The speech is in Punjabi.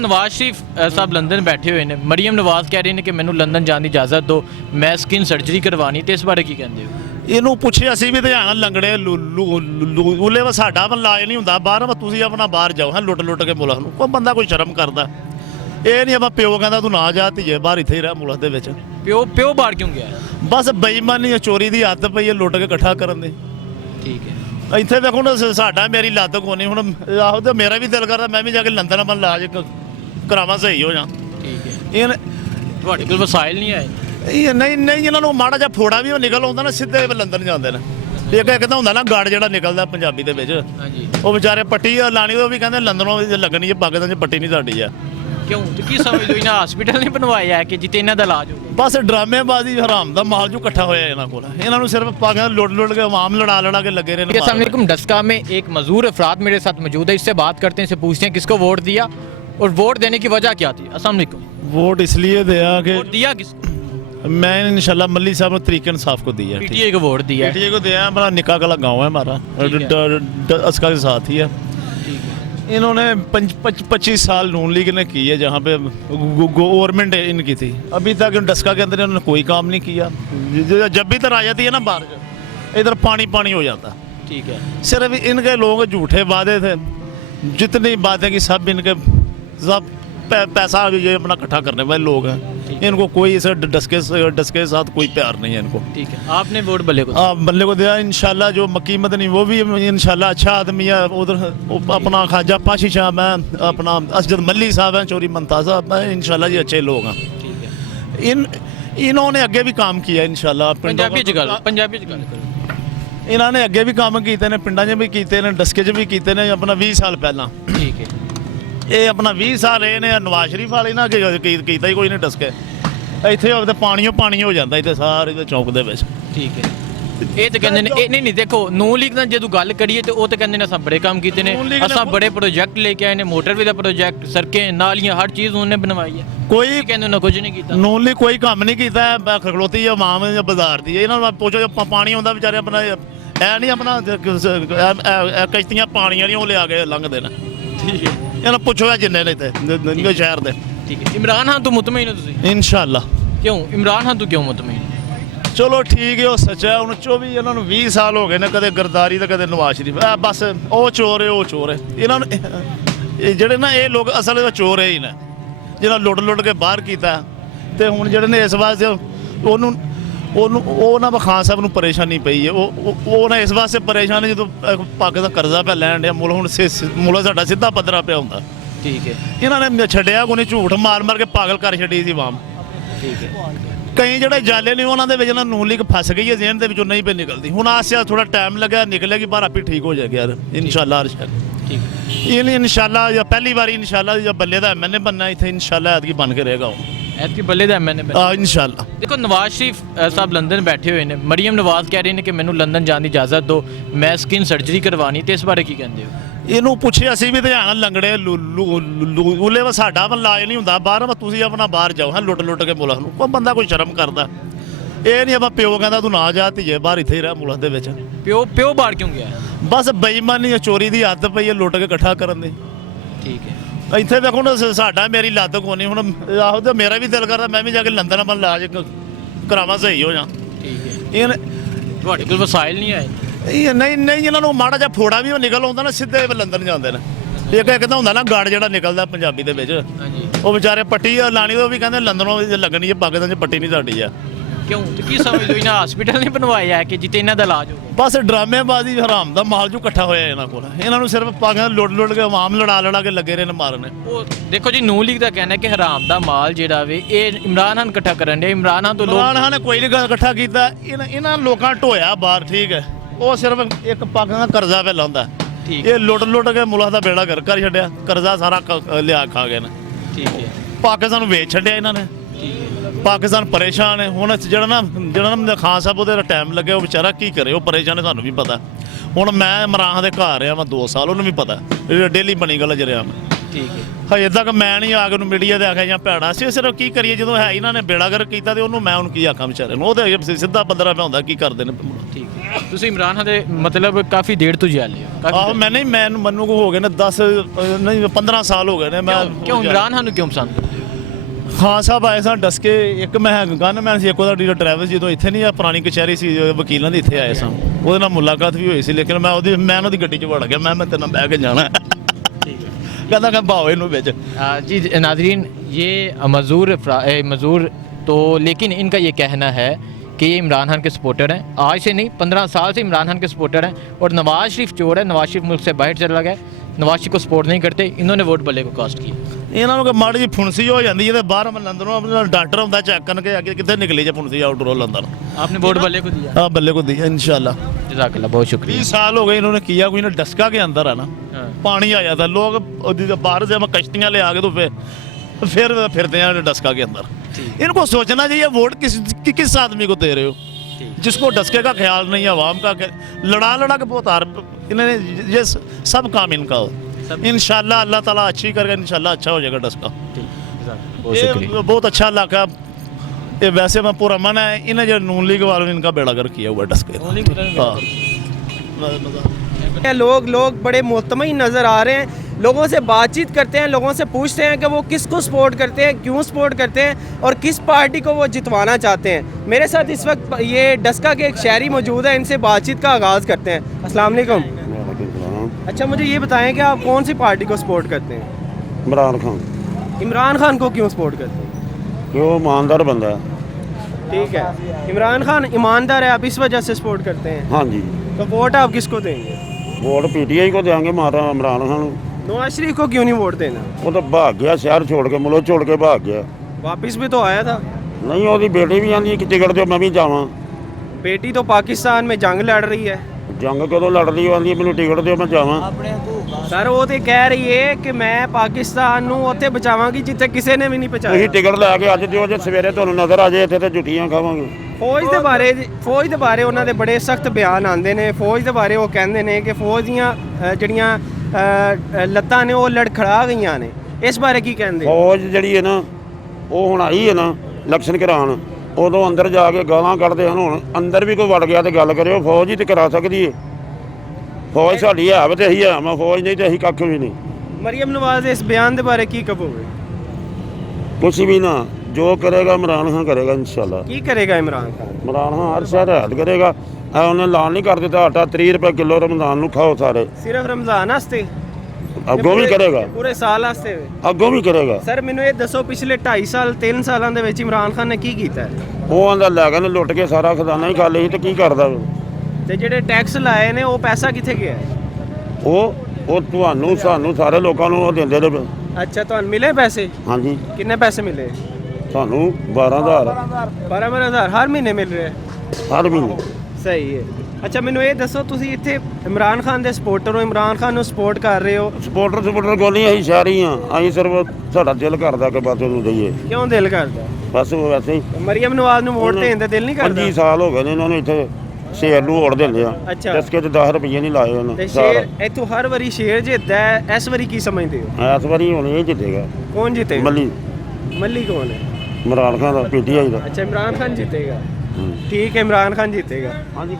नवाज शरीफ साहब लंदन बैठे हुए हैं, मरीम नवाज कह रहे हैं कि मैनू लंदन जाने की इजाजत दो, मैं स्किन सर्जरी करवानी, तो इस बारे की कहते हो? ਇਹਨੂੰ ਪੁੱਛੇ ਅਸੀਂ ਵੀ ਤੇ ਜਾਣਾ ਲੰਗੜੇ ਉਲੇ ਵਾ ਸਾਡਾ ਇਲਾਜ ਨਹੀਂ ਹੁੰਦਾ ਬਾਹਰ ਵਾ ਤੁਸੀਂ ਆਪਣਾ ਬਾਹਰ ਜਾਓ ਹਾਂ ਲੁੱਟ ਲੁੱਟ ਕੇ ਮੁਲਕ ਨੂੰ ਕੋਈ ਬੰਦਾ ਕੋਈ ਸ਼ਰਮ ਕਰਦਾ ਇਹ ਨਹੀਂ ਆਪਾਂ ਪਿਓ ਕਹਿੰਦਾ ਤੂੰ ਨਾ ਜਾ ਧੀਏ ਬਾਹਰ ਇੱਥੇ ਹੀ ਰਹਿ ਮੁਲਕ ਦੇ ਵਿੱਚ ਪਿਓ ਬਾਹਰ ਕਿਉਂ ਗਿਆ? ਬਸ ਬੇਈਮਾਨੀ ਚੋਰੀ ਦੀ ਆਦਤ ਪਈ ਹੈ ਲੁੱਟ ਕੇ ਇਕੱਠਾ ਕਰਨ ਦੀ। ਠੀਕ ਹੈ, ਇੱਥੇ ਵੇਖੋ ਨਾ ਸਾਡਾ ਮੇਰੀ ਲੱਤ ਕੋਨੀ ਹੁਣ ਆਹੋ ਤੇ ਮੇਰਾ ਵੀ ਦਿਲ ਕਰਦਾ ਮੈਂ ਵੀ ਜਾ ਕੇ ਲੰਦਨ ਆਪਣਾ ਇਲਾਜ ਕਰਾਵਾਂ ਸਹੀ ਹੋ ਜਾ। ਠੀਕ ਹੈ, ਇਹ ਤੁਹਾਡੇ ਕੋਲ ਵਸਾਇਲ ਨਹੀਂ ਆਏ? ਇਹ ਨਹੀਂ ਇਹਨਾਂ ਨੂੰ ਮਾੜਾ ਜਿਹਾ ਫੋੜਾ ਵੀ ਉਹ ਨਿਕਲ ਆਉਂਦਾ ਨਾ ਸਿੱਧੇ ਲੰਦਨ ਜਾਂਦੇ ਨੇ। ਇੱਕ ਤਾਂ ਹੁੰਦਾ ਨਾ ਗੜ ਜਿਹੜਾ ਨਿਕਲਦਾ ਪੰਜਾਬੀ ਦੇ ਵਿੱਚ ਹਾਂਜੀ, ਉਹ ਵਿਚਾਰੇ ਪੱਟੀ ਲਾਣੀ ਉਹ ਵੀ ਕਹਿੰਦੇ ਲੰਦਨੋਂ ਲੱਗਣੀ ਹੈ ਪਾਕਿਸਤਾਨ 'ਚ ਪੱਟੀ ਨਹੀਂ ਸਾਡੀ ਆ। ਕਿਉਂ ਤੇ ਕੀ ਸਮਝਦੇ ਹੋ ਇਹਨਾਂ ਹਸਪੀਟਲ ਨਹੀਂ ਬਣਵਾਇਆ ਕਿ ਜਿੱਥੇ ਇਹਨਾਂ ਦਾ ਇਲਾਜ ਹੋਵੇ? ਬਸ ਡਰਾਮੇਬਾਜ਼ੀ ਹਰਾਮ ਦਾ ਮਾਲ ਜੋ ਇਕੱਠਾ ਹੋਇਆ ਇਹਨਾਂ ਕੋਲ ਇਹਨਾਂ ਨੂੰ ਸਿਰਫ ਪਾਕਿਸਤਾਨ लुट के आवाम लड़ा के लगे रहे। अस्सलाम वालेकुम। डस्का में एक मजदूर अफराद मेरे साथ मौजूद है, इससे बात करते हैं, इससे पूछते हैं किसको वोट दिया और वोट देने की वजह क्या थी। अस्सलाम वालेकुम। वोट इसलिए दिया कि वोट दिया किसको? मैं इंशाल्लाह मल्ली साहब ने तरीके इंसाफ को दिया। पीटीए को वोट दिया है। पीटीए को दिया, हमारा निका कला गाँव है हमारा, अस्का के साथ ही है। इन्होंने 25 साल नून लीग ने की है जहाँ पे गवर्नमेंट इनकी थी, अभी तक डस्का के अंदर इन्होंने कोई काम नहीं किया। जब भी इधर आ जाती है ना बारिश इधर पानी हो जाता। ठीक है, सिर्फ इनके लोग झूठे वादे थे, जितनी बातें की सब इनके सब पैसा ये अपना इकट्ठा करने वाले लोग हैं। इनको कोई इसे डस्के के साथ कोई प्यार नहीं है इनको। ठीक है, आपने वोट बल्ले को? बल्ले को दिया इंशाल्लाह। जो मक्की मदनी वो भी इंशाल्लाह अच्छा आदमी है। उधर अपना खाजा पाशी साहब है, अपना असजद मल्ली साहब हैं, चोरी मंता साहब हैं, इंशाल्लाह जी अच्छे लोग हैं। इन्होंने अगे भी काम किया इंशाल्लाह। पंजाबी च गल करो। इन्होंने अगे भी काम किए ने, पिंडा च भी किए ने, डस्के च भी किए ने अपना 20 साल पहला। ठीक है, ये अपना 20 साल ਇਹਨੇ ਨਵਾਜ਼ ਸ਼ਰੀਫ ਵਾਲੇ ਨਾ ਕੀਤਾ ਹੀ ਕੋਈ ਨਹੀਂ ਡਸਕੇ ਇੱਥੇ ਹੋਵੇ ਤਾਂ ਪਾਣੀ ਹੋ ਜਾਂਦਾ ਇੱਥੇ ਸਾਰੇ ਦੇ ਚੌਕ ਦੇ ਵਿੱਚ। ਠੀਕ ਹੈ, ਇਹ ਤਾਂ ਕਹਿੰਦੇ ਨੇ ਇਹ ਨਹੀਂ ਦੇਖੋ ਨੂਨ ਲੀਗ ਨਾਲ ਜਦੋਂ ਗੱਲ ਕਰੀਏ ਤੇ ਉਹ ਤਾਂ ਕਹਿੰਦੇ ਨੇ ਅਸਾਂ ਬੜੇ ਕੰਮ ਕੀਤੇ ਨੇ, ਅਸਾਂ ਬੜੇ ਪ੍ਰੋਜੈਕਟ ਲੈ ਕੇ ਆਏ ਨੇ, ਮੋਟਰਵੇ ਦਾ ਪ੍ਰੋਜੈਕਟ, ਸੜਕਾਂ, ਨਾਲੀਆਂ, ਹਰ ਚੀਜ਼ ਉਹਨੇ ਬਣਵਾਈ ਹੈ। ਕੋਈ ਕਹਿੰਦੇ ਉਹਨਾਂ ਕੁਝ ਨਹੀਂ ਕੀਤਾ। ਨੂਨ ਲੀਗ ਕੋਈ ਕੰਮ ਨਹੀਂ ਕੀਤਾ, ਖਲੋਤੀ ਆ ਆਵਾਮ ਜਾਂ ਬਾਜ਼ਾਰ ਦੀ। ਇਹਨਾਂ ਨੂੰ ਪੁੱਛੋ ਪਾਣੀ ਆਉਂਦਾ ਵਿਚਾਰੇ ਆਪਣਾ ਇਹ ਨਹੀਂ ਆਪਣਾ ਕਿਸ਼ਤੀਆਂ ਪਾਣੀ ਵਾਲੀਆਂ ਉਹ ਲਿਆ ਕੇ ਲੰਘਦੇ ਨੇ। ਠੀਕ ਹੈ, ਇਹਨਾਂ ਪੁੱਛੋ ਜਿੰਨੇ ਨੇ ਇੱਥੇ ਸ਼ਹਿਰ ਦੇ। ठीक है, इमरान खान तो मुतमईन हो तुसी? इंशाल्लाह। क्यों इमरान खान तो क्यों मुतमईन? ਚਲੋ ਠੀਕ ਹੈ ਉਹ ਸੱਚਾ ਹੈ। ਹੁਣ 24 ਇਹਨਾਂ ਨੂੰ 20 ਸਾਲ ਹੋ ਗਏ ਨੇ, ਕਦੇ ਗਰਦਾਰੀ ਤੇ ਕਦੇ ਨਵਾਜ਼ ਸ਼ਰੀਫ। ਬਸ ਉਹ ਚੋਰ ਹੈ ਉਹ ਚੋਰ ਹੈ। ਇਹਨਾਂ ਨੂੰ ਇਹ ਜਿਹੜੇ ਨਾ ਇਹ ਲੋਕ ਅਸਲ ਵਿੱਚ ਚੋਰ ਹੀ ਨੇ ਜਿਹਨਾਂ ਲੁੱਟ ਕੇ ਬਾਹਰ ਕੀਤਾ। ਤੇ ਹੁਣ ਜਿਹੜੇ ਨੇ ਇਸ ਵਾਸਤੇ ਉਹਨੂੰ ਉਹ ਨਾ ਖਾਨ ਸਾਹਿਬ ਨੂੰ ਪਰੇਸ਼ਾਨੀ ਪਈ ਹੈ। ਉਹ ਨਾ ਇਸ ਵਾਸਤੇ ਪਰੇਸ਼ਾਨ ਹੈ ਜਦੋਂ ਪਾਕਿਸਤਾਨ ਕਰਜ਼ਾ ਪਿਆ ਲੈਣ ਡਿਆ, ਮੁਲਕ ਸਾਡਾ ਸਿੱਧਾ ਪੱਧਰਾ ਪਿਆ ਹੁੰਦਾ। ਠੀਕ ਹੈ, ਇਹਨਾਂ ਨੇ ਛੱਡਿਆ ਕੋਈ ਝੂਠ ਮਾਰ ਕੇ ਪਾਗਲ ਕਰ ਛੱਡੀ ਸੀ ਆਵਾਮ। ਠੀਕ ਹੈ, ਕਈ ਜਿਹੜੇ ਜਾਲੇ ਨੇ ਉਹਨਾਂ ਦੇ ਵਿੱਚ ਨਾ ਨੂਨ ਲੀਗ ਫਸ ਗਈ ਹੈ, ਜ਼ਹਿਨ ਦੇ ਵਿੱਚੋਂ ਨਹੀਂ ਪਈ ਨਿਕਲਦੀ। ਹੁਣ ਆਸਿਆ ਥੋੜਾ ਟਾਈਮ ਲੱਗਿਆ, ਨਿਕਲੇਗੀ ਪਰ ਆਪੇ ਠੀਕ ਹੋ ਜਾਏਗਾ ਯਾਰ ਇਨਸ਼ਾਅੱਲਾ। ਠੀਕ ਹੈ, ਇਹ ਨਹੀਂ ਇਨਸ਼ਾਅੱਲਾ ਜਾਂ ਪਹਿਲੀ ਵਾਰੀ ਇਨਸ਼ਾਅੱਲਾ ਜਾਂ ਬੱਲੇ ਦਾ ਐਮਐਨਏ बनना ਇੱਥੇ ਇਨਸ਼ਾਅੱਲਾ ਐਤਕੀ ਬਣ ਕੇ ਰਹੇਗਾ ਉਹ ਐਤਕੀ ਬੱਲੇ ਦਾ ਐਮਐਨਏ ਇਨਸ਼ਾਅੱਲਾ। देखो नवाज शरीफ साहब लंदन बैठे हुए हैं, मरीम नवाज कह रहे हैं कि मैनू लंदन जाने की इजाजत दो, मैं स्किन सर्जरी करवानी, तो इस बारे की कहते हो? ਇਹਨੂੰ ਪੁੱਛੇ ਅਸੀਂ ਵੀ ਤੇ ਜਾਣਾ ਲੰਗੜੇ ਉਲੇ ਵਾ ਸਾਡਾ ਇਲਾਜ ਨਹੀਂ ਹੁੰਦਾ ਬਾਹਰ ਵਾ ਤੁਸੀਂ ਆਪਣਾ ਬਾਹਰ ਜਾਓ ਹਾਂ ਲੁੱਟ ਕੇ ਮੁਲਕ ਨੂੰ ਕੋਈ ਬੰਦਾ ਕੋਈ ਸ਼ਰਮ ਕਰਦਾ ਇਹ ਨਹੀਂ ਆਪਾਂ ਪਿਓ ਕਹਿੰਦਾ ਤੂੰ ਨਾ ਜਾ ਧੀਏ ਬਾਹਰ ਇੱਥੇ ਹੀ ਰਹਿ ਮੁਲਕ ਦੇ ਵਿੱਚ ਪਿਓ ਬਾਹਰ ਕਿਉਂ ਗਿਆ? ਬਸ ਬੇਈਮਾਨੀ ਚੋਰੀ ਦੀ ਆਦਤ ਪਈ ਹੈ ਲੁੱਟ ਕੇ ਇਕੱਠਾ ਕਰਨ ਦੀ। ਠੀਕ ਹੈ, ਇੱਥੇ ਵੇਖੋ ਨਾ ਸਾਡਾ ਮੇਰੀ ਲੱਤ ਕੋਨੀ ਹੁਣ ਆਹੋ ਤੇ ਮੇਰਾ ਵੀ ਦਿਲ ਕਰਦਾ ਮੈਂ ਵੀ ਜਾ ਕੇ ਲੰਦਨ ਆਪਣਾ ਇਲਾਜ ਕਰਾਵਾਂ ਸਹੀ ਹੋ ਜਾ। ਠੀਕ ਹੈ, ਇਹ ਤੁਹਾਡੇ ਕੋਲ ਵਸਾਇਲ ਨਹੀਂ ਆਏ? ਨਹੀਂ ਇਹਨਾਂ ਨੂੰ ਮਾੜਾ ਜਿਹਾ ਫੋੜਾ ਵੀ ਉਹ ਨਿਕਲ ਆਉਂਦਾ ਨਾ ਸਿੱਧੇ ਲੰਦਨ ਜਾਂਦੇ ਨੇ। ਇੱਕ ਤਾਂ ਹੁੰਦਾ ਨਾ ਗੜ ਜਿਹੜਾ ਨਿਕਲਦਾ ਪੰਜਾਬੀ ਦੇ ਵਿੱਚ ਹਾਂਜੀ, ਉਹ ਵਿਚਾਰੇ ਪੱਟੀ ਲਾਣੀ ਉਹ ਵੀ ਕਹਿੰਦੇ ਲੰਦਨੋਂ ਲੱਗਣੀ ਹੈ ਪਾਕਿਸਤਾਨ 'ਚ ਪੱਟੀ ਨਹੀਂ ਸਾਡੀ ਆ। ਕਿਉਂ ਤੇ ਕੀ ਸਮਝਦੇ ਹੋ ਇਹਨਾਂ ਹਸਪੀਟਲ ਨਹੀਂ ਬਣਵਾਇਆ ਕਿ ਜਿੱਥੇ ਇਹਨਾਂ ਦਾ ਇਲਾਜ ਹੋਵੇ? ਬਸ ਡਰਾਮੇਬਾਜ਼ੀ ਹਰਾਮ ਦਾ ਮਾਲ ਜੋ ਇਕੱਠਾ ਹੋਇਆ ਇਹਨਾਂ ਕੋਲ ਇਹਨਾਂ ਨੂੰ ਸਿਰਫ ਪਾਕਿਸਤਾਨ ਲੁੱਟ ਕੇ ਆਵਾਮ ਲੜਾ ਕੇ ਲੱਗੇ ਰਹੇ ਨੇ ਮਾਰਨ। ਉਹ ਦੇਖੋ ਜੀ ਨੂਨ ਲੀਗ ਦਾ ਕਹਿਣਾ ਕਿ ਹਰਾਮ ਦਾ ਮਾਲ ਜਿਹੜਾ ਵੇ ਇਹ ਇਮਰਾਨ ਖਾਨ ਇਕੱਠਾ ਕਰਨ ਦੇ। ਇਮਰਾਨ ਖਾਨ ਤੋਂ ਇਮਰਾਨ ਖਾਨ ਨੇ ਕੋਈ ਨਹੀਂ ਇਕੱਠਾ ਕੀਤਾ, ਇਹਨਾਂ ਲੋਕਾਂ ਢੋਇਆ ਬਾਹਰ। ਠੀਕ ਹੈ, ਉਹ ਸਿਰਫ ਇੱਕ ਪਾਕਿਸਤਾਨ ਕਰਜ਼ਾ ਪਹਿਲਾਂ ਹੁੰਦਾ। ਇਹ ਲੁੱਟ ਕੇ ਮੁਲਕ ਦਾ ਬੇੜਾ ਕਰ ਛੱਡਿਆ, ਕਰਜ਼ਾ ਸਾਰਾ ਲਿਆ ਖਾ ਗਏ ਨੇ। ਠੀਕ ਹੈ, ਪਾਕਿਸਤਾਨ ਨੂੰ ਵੇਚ ਛੱਡਿਆ ਇਹਨਾਂ ਨੇ। ਪਾਕਿਸਤਾਨ ਪਰੇਸ਼ਾਨ ਹੈ। ਹੁਣ ਜਿਹੜਾ ਨਾ ਖਾਨ ਸਾਹਿਬ ਉਹਦੇ ਟਾਈਮ ਲੱਗਿਆ ਉਹ ਵਿਚਾਰਾ ਕੀ ਕਰੇ, ਉਹ ਪਰੇਸ਼ਾਨ ਹੈ ਸਾਨੂੰ ਵੀ ਪਤਾ। ਹੁਣ ਮੈਂ ਇਮਰਾਨ ਦੇ ਘਰ ਰਿਹਾ ਮੈਂ 2 ਸਾਲ, ਉਹਨੂੰ ਵੀ ਪਤਾ ਡੇਲੀ ਬਣੀ ਗੱਲ ਰਿਹਾ ਮੈਂ। ਠੀਕ ਹੈ, ਹਜੇ ਤੱਕ ਮੈਂ ਨਹੀਂ ਆ ਕੇ ਉਹਨੂੰ ਮੀਡੀਆ 'ਤੇ ਆਖਿਆ ਜਾਂ ਭੈੜਾ ਸੀ ਸਿਰਫ ਕੀ ਕਰੀਏ ਜਦੋਂ ਹੈ ਇਹਨਾਂ ਨੇ ਬੇੜਾਗਰ ਕੀਤਾ ਤੇ ਉਹਨੂੰ ਮੈਂ ਹੁਣ ਕੀ ਆਖਾਂ ਵਿਚਾਰੇ ਨੂੰ। ਉਹਦੇ ਸਿੱਧਾ 15 ਮੈਂ ਹੁੰਦਾ ਕੀ ਕਰਦੇ ਨੇ। ਠੀਕ ਹੈ। ਤੁਸੀਂ ਇਮਰਾਨ ਖਾਨ ਦੇ ਮਤਲਬ ਕਾਫੀ ਦੇਰ ਤੋਂ ਜਾਲੇ ਹੋ ਆਹ ਮੈਨੂੰ ਕੋ ਹੋ ਗਏ ਨੇ 10 ਨਹੀਂ 15 ਸਾਲ ਹੋ ਗਏ ਨੇ। ਮੈਂ ਕਿਉਂ ਇਮਰਾਨ ਖਾਨ ਨੂੰ ਕਿਉਂ ਪਸੰਦ ਕਰਦੇ ਹੋ? ਖਾਨ ਸਾਹਿਬ ਆਏ ਸਨ ਡਸ ਕੇ। ਇੱਕ ਮੈਂ ਗਨਮੈਨ ਸੀ, ਇੱਕ ਉਹਦਾ ਡੀਲਰ ਟਰੈਵਲਸ, ਜਦੋਂ ਇੱਥੇ ਨਹੀਂ ਆ ਪੁਰਾਣੀ ਕਚਹਿਰੀ ਸੀ ਵਕੀਲਾਂ ਦੀ, ਇੱਥੇ ਆਏ ਸਨ। ਉਹਦੇ ਨਾਲ ਮੁਲਾਕਾਤ ਵੀ ਹੋਈ ਸੀ, ਲੇਕਿਨ ਮੈਂ ਉਹਦੀ ਗੱਡੀ 'ਚ ਵੜ ਗਿਆ। ਮੈਂ ਤੇਰੇ ਨਾਲ ਬਹਿ ਕੇ ਜਾਣਾ। कहता कि भाव इन्हों बेच। जी नाजरीन, ये मज़ूर तो, लेकिन इनका ये कहना है कि ये इमरान खान के सपोर्टर हैं। आज से नहीं, 15 साल से इमरान खान के सपोर्टर हैं। और नवाज शरीफ चोर है, नवाज शरीफ मुल्क से बाहर चला गया, नवाज शरीफ को सपोर्ट नहीं करते, इन्होंने वोट बल्ले को कास्ट किया। ਇਹਨਾਂ ਨੂੰ ਮਾੜੀ ਜਿਹੀ ਫੁੰਸੀ ਹੋ ਜਾਂਦੀ ਹੈ ਤੇ ਬਾਹਰ ਲੰਦਨੋਂ ਆਪਣਾ ਡਾਕਟਰ ਹੁੰਦਾ ਚੈੱਕ ਕਰਨ ਕੇ ਅੱਗੇ ਕਿੱਥੇ ਨਿਕਲੀ ਜੇ ਫੁੰਸੀ ਆਊਟਡੋਰ लंदन। आपने वोट बल्ले को दिया? हाँ, बल्ले को दिया इंशाल्लाह। जज़ाकल्लाह, बहुत शुक्रिया। 20 साल हो गए इन्होंने किया कोई ना। डस्का के अंदर है ना पानी आ जाता, लोग बाहर से कश्तियाँ ले आके तो फिर फिरते हैं डस्का के अंदर। इनको सोचना चाहिए वोट किस आदमी को दे रहे हो, जिसको डस्के का ख्याल नहीं है, आवाम का। लड़ा के बहुत हार इन्होंने, ये सब काम इनका हो। इंशाल्लाह अल्लाह ताला अच्छी करेगा, इंशाल्लाह अच्छा हो जाएगा डस्का। ये बहुत अच्छा इलाका। ये वैसे मैं पूरा मन है, इन्हें जो नून लीग वालों ने इनका बेड़ा गर्क किया हुआ डस्के। लोग बड़े मुतमईन नज़र आ रहे हैं। लोगों से बातचीत करते हैं, लोगों से पूछते हैं कि वो किसको सपोर्ट करते हैं, क्यों सपोर्ट करते हैं और किस पार्टी को वो जितवाना चाहते हैं। मेरे साथ इस वक्त ये डस्का के एक शहरी मौजूद है, इनसे बातचीत का आगाज़ करते हैं। अस्सलाम वालेकुम। अच्छा, मुझे ये बताएं कि आप कौन सी पार्टी को सपोर्ट करते हैं? इमरान खान। इमरान खान को क्यों सपोर्ट करते हैं? क्यों? ईमानदार बंदा है। ठीक है, इमरान खान ईमानदार है, आप इस वजह से सपोर्ट करते हैं। हाँ जी। तो वोट आप किसको देंगे? वोट पीटीआई को देंगे, मारा इमरान खान। नवाज शरीफ को क्यों नहीं वोट देना? वो तो भाग गया, शहर छोड़ के, मुल्क छोड़ के भाग गया। वापिस भी तो आया था। नहीं, वो बेटी भी आती है कि टिकट दो मैं भी जावा। बेटी तो पाकिस्तान में जंग लड़ रही है। जंग कदों लड़ रही आती है, मैंने टिकट दो मैं जावा। सर वो तो कह रही है कि मैं पाकिस्तान ਨੂੰ ਉੱਥੇ ਬਚਾਵਾਂਗੀ ਜਿੱਥੇ ਕਿਸੇ ਨੇ ਵੀ ਨਹੀਂ ਤੁਸੀਂ ਬਚਾਇਆ। ਟਿਕਟ ਲੈ ਕੇ ਅੱਜ ਦਿਓ, ਜੇ ਸਵੇਰੇ ਤੁਹਾਨੂੰ ਨਜ਼ਰ ਆ ਜਾਏ ਇੱਥੇ ਤੇ ਜੁੱਤੀਆਂ ਖਾਵਾਂਗੇ। ਫੌਜ ਦੇ ਬਾਰੇ ਉਹਨਾਂ ਦੇ ਬੜੇ ਸਖਤ ਬਿਆਨ ਆਉਂਦੇ ਨੇ। ਫੌਜ ਦੇ ਬਾਰੇ ਉਹ ਕਹਿੰਦੇ ਨੇ ਕਿ ਫੌਜ ਦੀਆਂ ਜਿਹੜੀਆਂ ਲੱਤਾਂ ਨੇ ਉਹ ਲੜਖੜਾ ਗਈਆਂ ਨੇ। ਇਸ ਬਾਰੇ ਕੀ ਕਹਿੰਦੇ? ਫੌਜ ਜਿਹੜੀ ਹੈ ਨਾ, ਉਹ ਹੁਣ ਆਈ ਹੈ ਨਾ ਇਲੈਕਸ਼ਨ ਕਰਾਉਣ, ਉਦੋਂ ਅੰਦਰ ਜਾ ਕੇ ਗਾਲਾਂ ਕੱਢਦੇ ਹਨ। ਹੁਣ ਅੰਦਰ ਵੀ ਕੋਈ ਵੜ ਗਿਆ ਤੇ ਗੱਲ ਕਰਿਓ, ਫੌਜ ਹੀ ਤੇ ਕਰਾ ਸਕਦੀ ਹੈ। ਫੌਜ ਸਾਡੀ ਹੈ ਤੇ ਅਸੀਂ ਹੈ, ਮੈਂ ਫੌਜ ਨਹੀਂ ਤੇ ਅਸੀਂ ਕੱਖ ਵੀ ਨਹੀਂ। ਮਰੀਮ ਨਵਾਜ਼ ਦੇ ਇਸ ਬਿਆਨ ਦੇ ਬਾਰੇ ਕੀ ਕਹੋਗੇ? ਕੁਛ ਵੀ ਨਾ, ਜੋ ਕਰੇਗਾ ਇਮਰਾਨ ਖਾਨ ਕਰੇਗਾ इंशाल्लाह। ਕੀ ਕਰੇਗਾ ਇਮਰਾਨ ਖਾਨ? ਇਮਰਾਨ ਖਾਨ ਹਰ ਸ਼ਹਿਰ ਹੱਦ ਕਰੇਗਾ। ਉਹਨੇ ਐਲਾਨ ਨਹੀਂ ਕਰ ਦਿੱਤਾ ਆਟਾ 30 ਰੁਪਏ ਕਿਲੋ ਰਮਜ਼ਾਨ ਨੂੰ ਖਾਓ ਸਾਰੇ। ਸਿਰਫ ਰਮਜ਼ਾਨ ਵਾਸਤੇ? ਅੱਗੋਂ ਵੀ ਕਰੇਗਾ, ਪੂਰੇ ਸਾਲ ਵਾਸਤੇ? ਅੱਗੋਂ ਵੀ ਕਰੇਗਾ। ਸਰ ਮੈਨੂੰ ਇਹ ਦੱਸੋ, ਪਿਛਲੇ 2.5 ਸਾਲ 3 ਸਾਲਾਂ ਦੇ ਵਿੱਚ ਇਮਰਾਨ ਖਾਨ ਨੇ ਕੀ ਕੀਤਾ ਹੈ? ਉਹ ਆਂਦਾ ਲੈ ਕੇ ਲੁੱਟ ਕੇ ਸਾਰਾ ਖਜ਼ਾਨਾ ਹੀ ਖਾ ਲਈ ਤੇ ਕੀ ਕਰਦਾ? ਤੇ ਜਿਹੜੇ ਟੈਕਸ ਲਾਏ ਨੇ ਉਹ ਪੈਸਾ ਕਿੱਥੇ ਗਿਆ ਹੈ? ਉਹ ਤੁਹਾਨੂੰ ਸਾਨੂੰ ਸਾਰੇ ਲੋਕਾਂ ਨੂੰ ਉਹ ਦਿੰਦੇ ਨੇ। ਅੱਛਾ, ਤੁਹਾਨੂੰ ਮਿਲੇ ਪੈਸੇ? ਹਾਂਜੀ। ਕਿੰਨੇ ਪੈਸੇ ਮਿਲੇ? ਸਾਨੂੰ 12,000 12,000 ਹਰ ਮਹੀਨੇ ਮਿਲ ਰਿਹਾ ਹੈ? ਹਰ ਮਹੀਨੇ। ਸਹੀ ਹੈ। ਅੱਛਾ, ਮੈਨੂੰ ਇਹ ਦੱਸੋ, ਤੁਸੀਂ ਇੱਥੇ ਇਮਰਾਨ ਖਾਨ ਦੇ ਸਪੋਰਟਰ ਹੋ, ਇਮਰਾਨ ਖਾਨ ਨੂੰ ਸਪੋਰਟ ਕਰ ਰਹੇ ਹੋ। ਸਪੋਰਟਰ ਕੋਲ ਨਹੀਂ, ਅਸੀਂ ਸ਼ਹਿਰੀ ਹਾਂ। ਅਸੀਂ ਸਿਰਫ ਸਾਡਾ ਦਿਲ ਕਰਦਾ ਕਿ ਬਸ ਉਹਨੂੰ ਦਈਏ। ਕਿਉਂ ਦਿਲ ਕਰਦਾ? ਬਸ ਵੈਸੇ ਹੀ। ਮਰੀਮ ਨਵਾਜ਼ ਨੂੰ ਵੋਟ ਦੇਣ ਦਾ ਦਿਲ ਨਹੀਂ ਕਰਦਾ? 25 ਸਾਲ ਹੋ ਗਏ ਨੇ ਇਹਨਾਂ ਨੂੰ ਇੱਥੇ ਸ਼ੇਰ ਨੂੰ ਵੋਟ ਦਿੰਦੇ ਆ। ਅੱਛਾ। ਦਸਕੇ ਤੇ 10 ਰੁਪਏ ਨਹੀਂ ਲਾਏ ਤੇ ਉਹਨੇ। ਸ਼ੇਰ ਇੱਥੋਂ ਹਰ ਵਾਰੀ ਸ਼ੇਰ ਜਿੱਤਦਾ ਹੈ, ਇਸ ਵਾਰੀ ਕੀ ਸਮਝਦੇ ਹੋ? ਇਸ ਵਾਰੀ ਹੁਣ ਇਹ ਜਿੱਤੇਗਾ। ਕੌਣ ਜਿੱਤੇਗਾ? ਮੱਲੀ ਕੌਣ ਹੈ? ਇਮਰਾਨ ਖਾਨ ਦਾ, ਪੀਟੀਆਈ ਦਾ। अच्छा, इमरान खान जीतेगा। ठीक है, इमरान खान जीतेगा। हाँ जी।